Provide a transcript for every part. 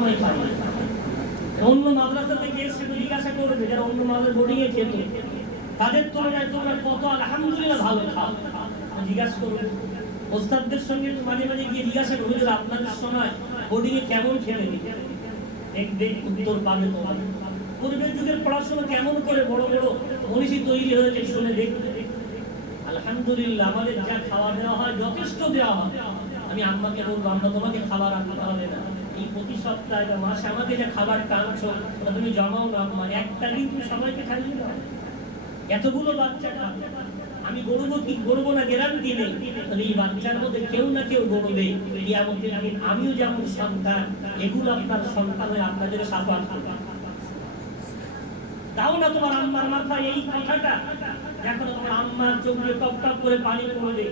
সময় পাই। অন্য মাদ্রাসা থেকে এসে জিজ্ঞাসা করবে যারা অন্য মাদ্রাসা বোর্ডিং এ খেত তাদের তুলনায় তোমরা কত আলহামদুলিল্লাহ ভালো খাও। জিজ্ঞাসা করবে, ওস্তাদদের সঙ্গে মাঝে মাঝে গিয়ে জিজ্ঞাসা করবে যে আপনাদের সময় বোর্ডিং এ কেমন খেলে দেখবে উত্তর পাবে তোমার। পূর্বের যুগের পড়াশোনা কেমন করে বড় বড় মনীষী তৈরি হয়েছে শুনে দেখবে। আলহামদুলিল্লাহ, আমাদের যা খাওয়া দেওয়া হয়, যথেষ্ট দেওয়া হয়। আমি আম্মাকে বলব আমরা তোমাকে খাবার আনতে হবে না। এই প্রতি সপ্তাহে বা মাসে আমাকে যে খাবারটা আনছো ওটা তুমি জমাও না, আম্মা। একটা দিন তুমি সবাইকে খাইয়ে দাও। এতগুলো বাচ্চা খাবে আমি গড়বো কি গড়বো না, গ্যারান্টি নেই। তাহলে এই বাচ্চার মধ্যে কেউ না কেউ গড়বে কিয়ামতের দিন আমিও যেমন সন্তান, এগুলো আপনার সন্তান আপনাদের সাফাত করবে দাও না তোমার আম্মার মাথায় এই কথাটা? দেখো তোমার আম্মার চোখ দিয়ে করে পানি পড়বে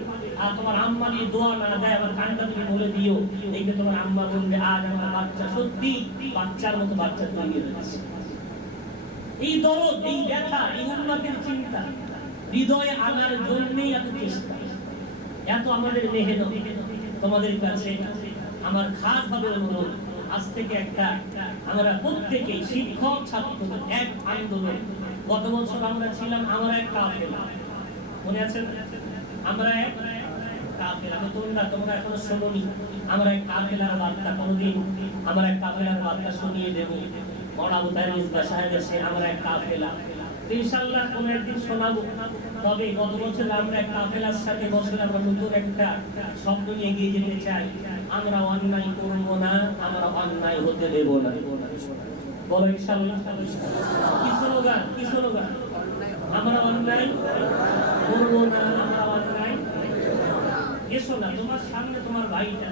আর তোমার আম্মা নিয়ে দোয়া না দেয় আমার কানটা তুমি দিও তোমার আম্মা আজ আমার বাচ্চা সত্যি বাচ্চার মতো বাচ্চা এই দরদ, এই ব্যথা, এই চিন্তা, হৃদয়ে আনার জন্যই এত চেষ্টা। এত আমাদের মেহনত তোমাদের কাছে। আমার খাস ভাবে অনুরোধ, আজ থেকে একটা আমরা প্রত্যেকেই শিক্ষক, ছাত্র, এক আন্দোলন গত বছর আমরা ছিলাম আমরা এক কাফেলা। মনে আছে? আমরা এক তোমরা তোমরা আমরা এক কাফেলার বার্তা আমরা এক কাফেলার বার্তা শুনিয়ে দেবো। মরাবো তাই মিসবা সাহেবের সে আমরা এক কাফেলা। ইনশাআল্লাহ কোনো একদিন শোনাবো। তবে গত বছর আমরা এক কাফেলার সাথে বছর আমরা নতুন একটা শব্দ নিয়ে এগিয়ে যেতে চাই। আমরা অন্যায় করব না, আমরা অন্যায় হতে দেব না। বলো কি কি স্লোগান? আমরা অন্যায় করব না, আমরা অন্যায় এসো না, তোমার সামনে তোমার ভাইটা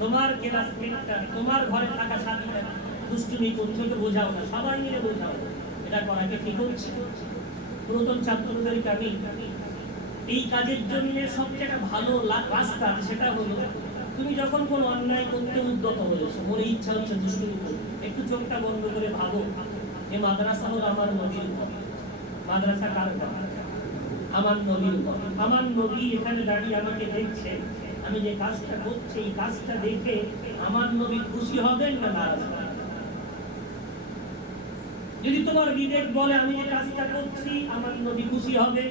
তোমার তোমার ঘরে থাকা সাথীটা দুষ্টুমি বোঝাও না, সবাই মিলে বোঝাও। এটা করাকে ঠিক হচ্ছে পুরাতন ছাত্রদেরকে আমি এই কাজের জন্য সবচেয়ে ভালো রাস্তা সেটা হলো, তুমি যখন কোনো অন্যায় করতে উদ্যত হয়েছো, মনে ইচ্ছা হচ্ছে দুষ্টুমি করতে একটু চোখটা বন্ধ করে ভাবো এ মাদ্রাসা হলো আমার ঘর। মাদ্রাসা কার আমার নবীর আমার নবী এখানে দাঁড়িয়ে আমাকে দেখছে। আমি যে কাজটা করছি, এই কাজটা দেখে আমার নবী খুশি হবেন না নারাজ যদি তোমার বিবেক বলে, আমি যে কাজটা করছি, আমার নবী খুশি হবে,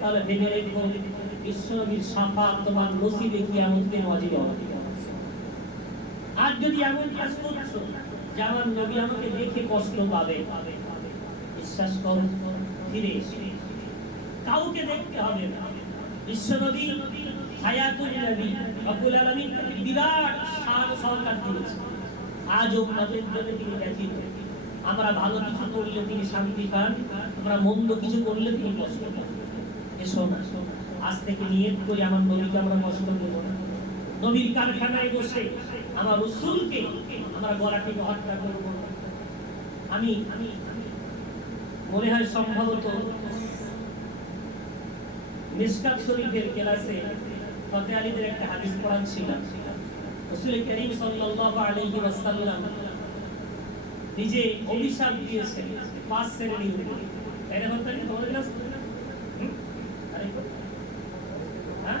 তাহলে ভেবে রেখো বিশ্বনবীর সাফা তোমার নসিবে কি এমন দিন অজীব আর যদি এমন কাজ করছ যে আমার নবী আমাকে দেখে কষ্ট পাবে। বিশ্বাস করো ফিরে কাউকে দেখতে হবে না। হায়াতুল নবী রব্বুল আলামিন বিরাট শান সরকার দিয়েছে আজও আমাদের জন্য তিনি ব্যতীত আমরা ভালো কিছু করলে তিনি শান্তি পান, আমরা মন্দ কিছু করলে তিনি কষ্ট পান। এসো না। আজ থেকে নিয়ত করি আমার নবীকে আমরা কষ্ট দেব না। নবীর কারখানায় বসে আমার রসুলকে আমরা গলা থেকে হত্যা করব। আমি মনে হয় সম্ভবত মিসকাত শরীফের ফতে আলীদের একটা হাদিস পড়াচ্ছিলাম রাসূল করিম সাল্লাল্লাহু আলাইহি ওয়াসাল্লাম নিজে অভিশাপ দিয়েছেন, পাঁচ শ্রেণির বলতে কি তোমাদের ক্লাস হুম? আরে হ্যাঁ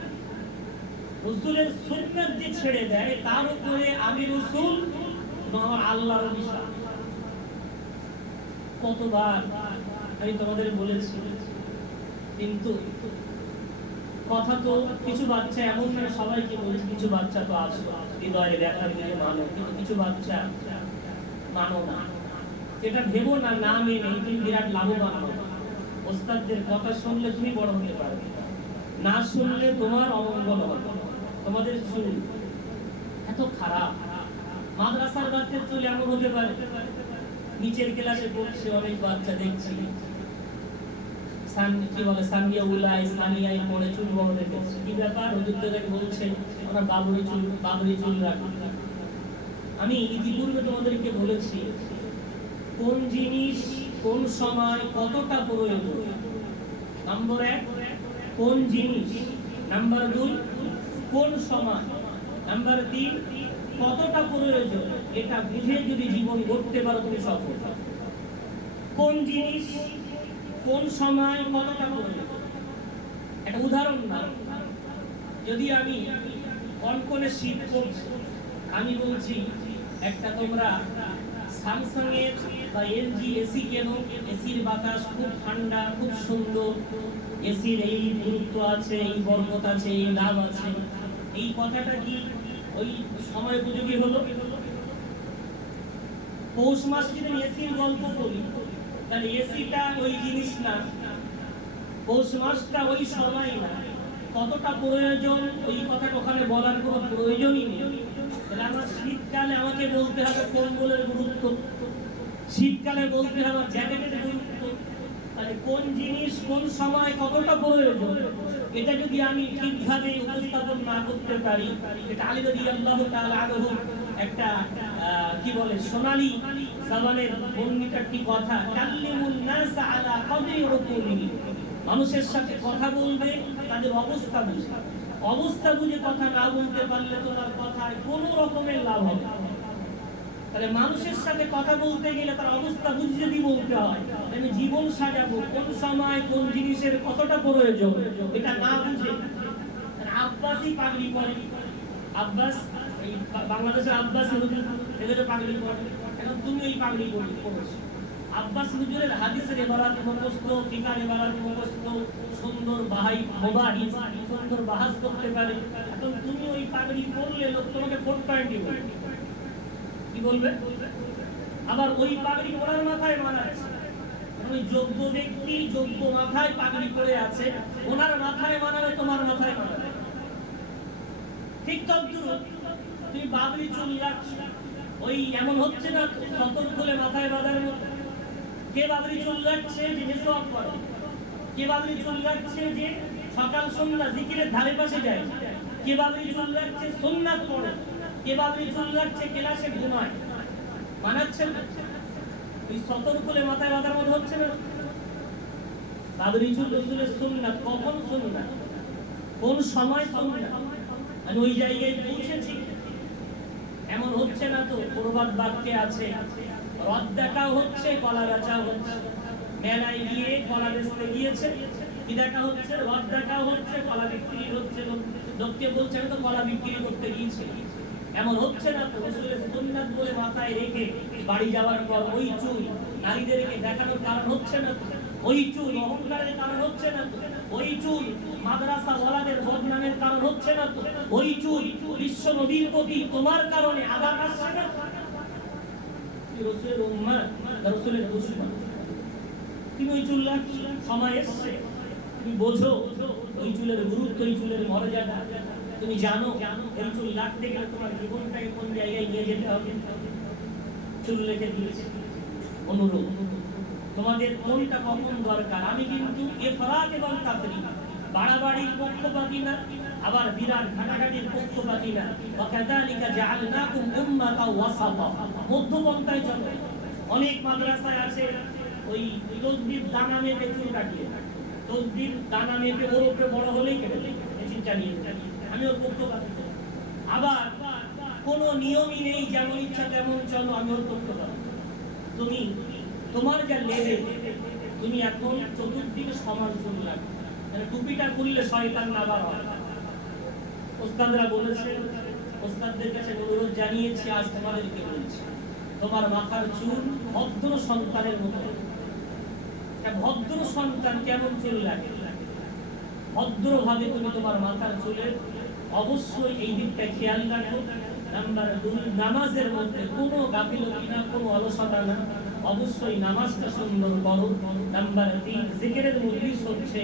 রসুলের সুন্নাত যে ছেড়ে দেয়, তার উপরে আমি রসুল আল্লাহর অভিশাপ কতবার আমি তোমাদের বলেছি, কিন্তু কথা তো কিছু বাচ্চা এমন না সবাইকে বলছি, কিছু বাচ্চা তো আসো হৃদয়ে দেখা দিলে মানো, কিন্তু কিছু বাচ্চা মানো না। এটা ভেবো না না মেনে, তুমি বিরাট লাভবান হবে। ওস্তাদদের কথা শুনলে তুমি বড় হতে পারবে। না শুনলে তোমার অমঙ্গল হবে। তোমাদের চুল এত খারাপ। মাদ্রাসার বাচ্চা চুল এমন হতে পারে। নিচের ক্লাসে পড়ছে অনেক বাচ্চা, দেখছি। তোমাদেরকে বলেছি, কোন জিনিস কোন সময় কতটা প্রয়োজন? কোন জিনিস? নাম্বার দুই কোন সময় নাম্বার তিন, কতটা প্রয়োজন? এটা বুঝে যদি জীবন গড়তে পারো তুমি সফল। কোন জিনিস, কোন সময় কতটা প্রয়োজন? একটা উদাহরণ না যদি আমি কনকনে শীত করছে, আমি বলছি, একটা তোমরা স্যামসাং এর বা এলজি এসি কেন? এসির বাতাস খুব ঠান্ডা, খুব সুন্দর। এসির এই গুরুত্ব আছে, এই বরকত আছে, এই লাভ আছে। এই কথাটা কি ওই সময় উপযোগী হলো। পৌষ মাস যদি এসির গল্প করি, তাহলে এসিটা ওই জিনিস না। পৌষ মাসটা ওই সময় না। কতটা প্রয়োজন, ওই কথাটা ওখানে বলার কোনো প্রয়োজনই নেই। তাহলে আমার শীতকালে আমাকে বলতে হবে কম্বলের গুরুত্ব? শীতকালে বলতে হবে জ্যাকেটের গুরুত্ব। তাহলে কোন জিনিস, কোন সময় কতটা প্রয়োজন? এটা যদি আমি ঠিকভাবে উপস্থাপন না করতে পারি, এটা আলী রাদি আল্লাহ আনহু একটা কি বলে, সোনালী জাবানের বর্ণিত একটি কথা, কাল্লিমুন নাস আলা কদরি উকুলিহি মানুষের সাথে কথা বলবে, তাদের অবস্থা বুঝে অবস্থা বুঝে কথা না বলতে পারলে তোমার কথায় কোনো রকমের লাভ হবে। তাহলে মানুষের সাথে কথা বলতে গেলে তার অবস্থা বুঝে যদি বলতে হয় আমি জীবন সাজাবো, কোন সময় কোন জিনিসের কতটা প্রয়োজন, এটা না বুঝে। আব্বাসই পাগড়ি পরে আব্বাস, এই বাংলাদেশের আব্বাস হুজুর এদেরও পাগড়ি পরে এখন তুমি এই পাগড়ি পরে- পরেছো আব্বাস হুজুরের হাদিসের এবারাত মুখস্থ, ফিকার এবারাত মুখস্থ, সুন্দর বাহাই মোবাহিস সুন্দর বাহাস করতে পারে। এখন তুমি ওই পাগড়ি পরলে লোক তোমাকে ফোর পয়েন্ট দিবে কি আবার ওই পাগড়ি মাথায় ওই যোগ্য ব্যক্তি যোগ্য মাথায় পাগড়ি আছে, ওনার মাথায় মানাবে তোমার মাথায় মানাবে ঠিক তদ্রুপ তুমি চুল রাখছো ওই এমন হচ্ছে না সতর খুলে মাথায় বাঁধার মতো। কে বাবরি চুল রাখছে যে মেসওয়াক করে? কে বাবরি চুল রাখছে যে সকাল সন্ধ্যা জিকিরের ধারে পাশে যায়? কে বাবরি চুল রাখছে সুন্নাত পড়ে? কে বাবরি চুল রাখছে ক্লাসে ঘুমায় মানাচ্ছে না। ওই সতর মাথায় বাঁধার মতো হচ্ছে না। বাবরি চুল রসুলের সুন্নাত কখন সুন্নাত কোন সময় সুন্নাত আমি ওই জায়গায় পৌঁছেছি। এমন হচ্ছে না তো প্রবাদ বাক্যে আছে রদ দেখাও হচ্ছে, কলা বেচাও হচ্ছে। মেলায় গিয়ে কলা বেচতে গিয়েছে কি দেখা হচ্ছে রদ দেখাও হচ্ছে, কলা বিক্রি হচ্ছে লোক- লোককে বলছে তো কলা বিক্রি করতে গিয়েছে। এমন হচ্ছে না তো রসুলের সুন্নাত বলে মাথায় রেখে বাড়ি যাওয়ার পর ওই চুল নারীদেরকে দেখানোর কারণ হচ্ছে না, ওই চুল অহংকারের কারণ হচ্ছে না, ওই চুল মাদ্রাসা ওয়ালাদের বদনামের কারণ হচ্ছে না, ওই চুল বিশ্ব নবীর প্রতি তোমার কারণে আঘাত আসছে না। রসুলের উম্মাহ রসুলের দুশ্মন? তুমি ওই চুল সময় এসছে। তুমি বোঝো, ওই চুলের গুরুত্ব, ওই চুলের মর্যাদা। তুমি জানো এই চুল গেলে তোমার জীবনটাকে কোন জায়গায় নিয়ে যেতে হবে? চুল অনুরোধ, তোমাদের কোনটা কখন দরকার? আমি কিন্তু এবং বাড়াবাড়ির পক্ষপাতি না, আবার বিরাট ঘাটাঘাটির পক্ষপাতি না। মধ্যপন্থায় অনেক মাদ্রাসায় আছে, ওই তসবির দানা মেপে চুল কাটিয়ে, তসবির দানা মেপে ওর উপরে বড় হলেই কেটে মেশিন চালিয়ে দেয়। আমি ওর পক্ষপাতি আবার কোনো নিয়মই নেই যেমন ইচ্ছা তেমন চলো, আমি ওর পক্ষপাতি তুমি, তোমার যা লেভেল, তুমি এখন চতুর্দিকে সমান চুল লাগবে মানে টুপিটা খুললে শয়তান না হয়। ওস্তাদরা বলেছে, ওস্তাদদের কাছে অনুরোধ জানিয়েছি, আজ তোমাদেরকে বলছি, তোমার মাথার চুল ভদ্র সন্তানের মতো। ভদ্র সন্তান কেমন চুল লাগে? ভদ্রভাবে তুমি তোমার মাথার চুলের অবশ্যই এই দিকটা খেয়াল রাখো। নাম্বার দুই, নামাজের মধ্যে কোনো গাফিলতি না, কোনো অলসতা না। অবশ্যই নামাজটা সুন্দর করো। নাম্বার তিন, জিকিরের মধ্যেই হচ্ছে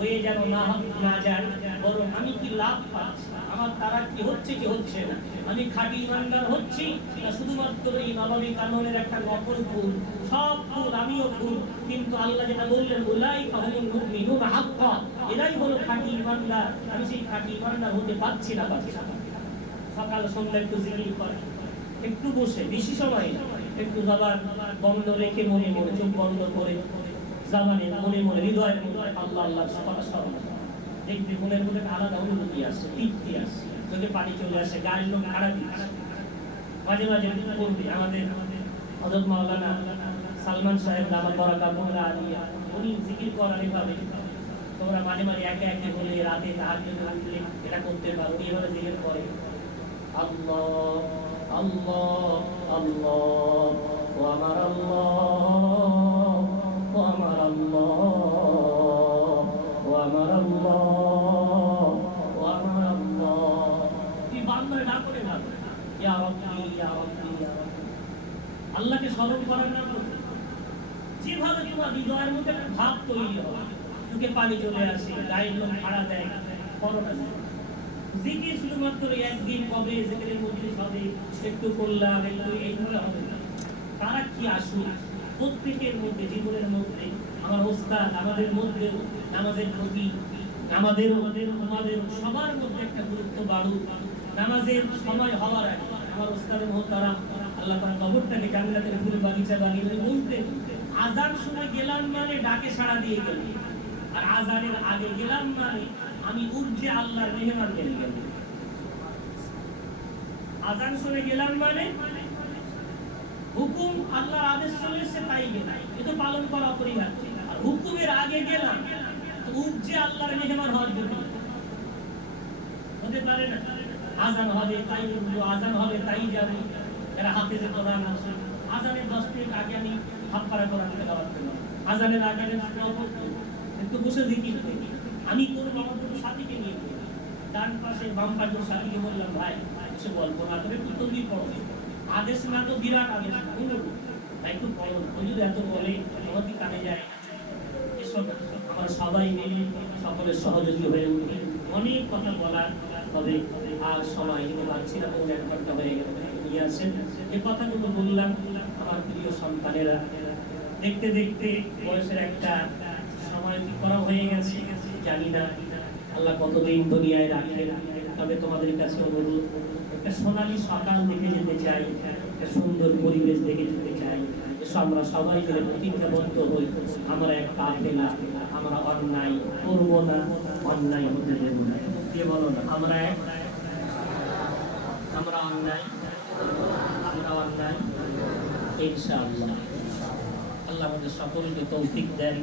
হয়ে যেন না না যায়। বরং আমি কি লাভ পাচ্ছি? আমার তারা কি হচ্ছে কি হচ্ছে না? আমি খাঁটি ইমানদার হচ্ছি না শুধুমাত্র এই নবমী কাননের একটা নকল ফুল সব ফুল আমিও ফুল কিন্তু আল্লাহ যেটা বললেন উলাই কাহুল মুমিনুন হাক্কা। এরাই হলো খাঁটি ইমানদার। আমি সেই খাঁটি ইমানদার হতে পারছি না, পারছি। সকাল সন্ধ্যা একটু জিকির করে একটু বসে, বেশি সময় একটু জবান বন্ধ রেখে মনে মনে চোখ বন্ধ করে জামানে মনে মনে হৃদয়ের মধ্যে আল্লাহ আল্লাহ স্মরণ করো। দেখবে মনের মধ্যে আলাদা অনুভূতি আসছে, তৃপ্তি আসছে। চোখে পানি চলে আসে গায়ের লোক খারাপ মাঝে মাঝে বলবে, আমাদের হজরত মাওলানা সালমান সাহেব দামা আলিয়া উনি জিকির করার এভাবে তোমরা মাঝে মাঝে একে একে বলে রাতে তাহাজে উঠলে এটা করতে পারো এভাবে জিকির করে। আল্লাহ আল্লাহ আল্লাহ, ও আমার আল্লাহ, ও আমার আল্লাহ। আল্লাহকে স্মরণ করার না। করতে। যেভাবে তোমার হৃদয়ের মধ্যে একটা ভাব তৈরি হয়, চোখে পানি চলে আসে, গায়ের লোক ভাড়া দেয় করোনা জিকির শুধুমাত্র একদিন কবে হবে, একটু করলাম, একটু এইভাবে হবে না। তারা কি আসুক? প্রত্যেকের মধ্যে, জীবনের মধ্যে, আমার ওস্তাদ, আমাদের মধ্যে নামাজের প্রতি, আমাদের আমাদের আমাদের সবার মধ্যে একটা গুরুত্ব বাড়ুক। নামাজের সময় হওয়ার আগে, আমার ওস্তাদের মহতারা আল্লাহ তার কবরটাকে জান্নাতের ফুল বাগিচা বানিয়ে বলতেন আজান শুনে গেলাম মানে ডাকে সাড়া দিয়ে গেলাম আর আজানের আগে গেলাম মানে আমি উর্জে আল্লাহর মেহমান পেয়ে গেলাম। আজান শুনে গেলাম মানে হুকুম আল্লাহর আদেশ চলে তাই গেলাম। এ পালন করা অপরিহার্য। আর হুকুমের আগে গেলাম, তো আল্লাহর মেহমান হওয়ার জন্য। হতে পারে না। আজান হবে, তাই উঠবো, আজান হবে, তাই যাব। এরা যে কোরআন আছে। আজানের দশ মিনিট আগে আমি হাত পাড়া কোরআন তেলাওয়াত করলাম আজানের আগে। একটু বসে করি আমি করব আমার দুটো সাথীকে নিয়ে। ডান পাশে বাম পাশের সাথীকে বললাম, ভাই এসে গল্প না করে একটু তৈরি পড়ো। আদেশ না তো বিরাট আদেশ তাই একটু পড়ো ও যদি এত বলে আমাকে কানে যায় এসব আমরা সবাই মিলে সকলের সহযোগী হয়ে উঠি। অনেক কথা বলার তবে আর সময় দিতে পারছি না। কোন ঘণ্টা হয়ে গেল। আসেন যে কথাগুলো বললাম আমার প্রিয় সন্তানেরা। দেখতে দেখতে বয়সের একটা সময় করা হয়ে গেছে, জানি না আল্লাহ কতদিন দুনিয়ায় রাখে তবে তোমাদের কাছে অনুরোধ একটা সোনালি সকাল দেখে যেতে চাই, একটা সুন্দর পরিবেশ দেখে যেতে চাই। আমরা সবাই মিলে প্রতিজ্ঞাবদ্ধ হই, আমরা এক পা পেলাম আমরা অন্যায় করব না, অন্যায় হতে দেব না। কে বলো না আমরা এক? আমরা অন্যায় আল্লাহ আমাদের সকলকে তৌফিক দেন।